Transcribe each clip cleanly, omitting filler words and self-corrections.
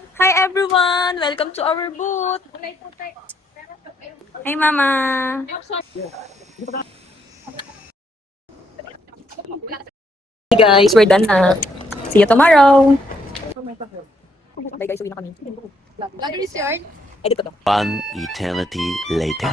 Hi everyone! Welcome to our booth! Hi Mama! Hey guys, we're done na. See you tomorrow! Bye guys, uwi na kami. Edit ko to. One eternity later.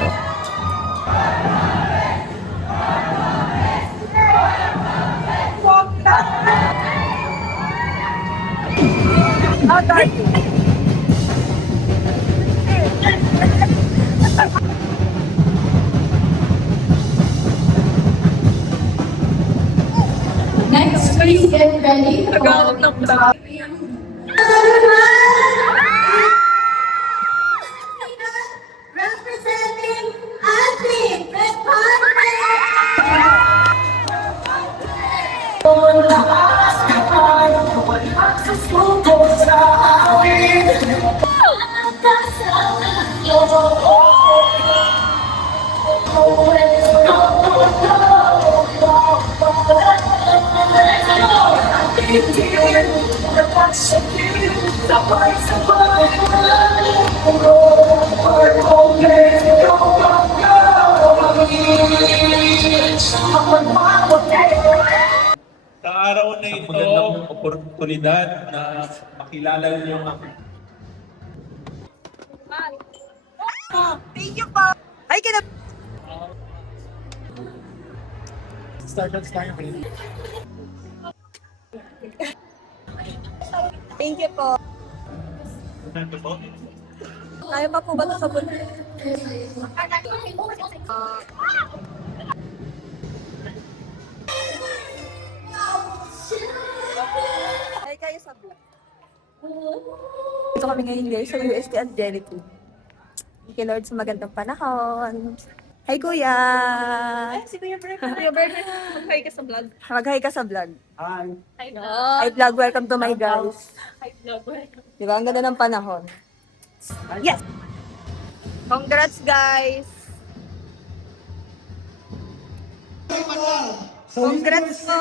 Next, please get ready for representing Atin Sa araw na ito, oportunidad na makilala niyo ang Ay, kina... Thank you po. Kaya pa po ba ito sa booth? Ay, kayo sa vlog. Ito kami ngayon guys sa UST at Jericho. Thank you Lord sa magandang panahon. Hi Kuya! Si Kuya Bernard, mag-hi ka sa vlog. Mag-hi ka sa vlog. Hi, Hi vlog, welcome to my guys. Hi, vlog. Di ba? Ang ganda ng panahon. Yes! Congrats guys! Congrats po!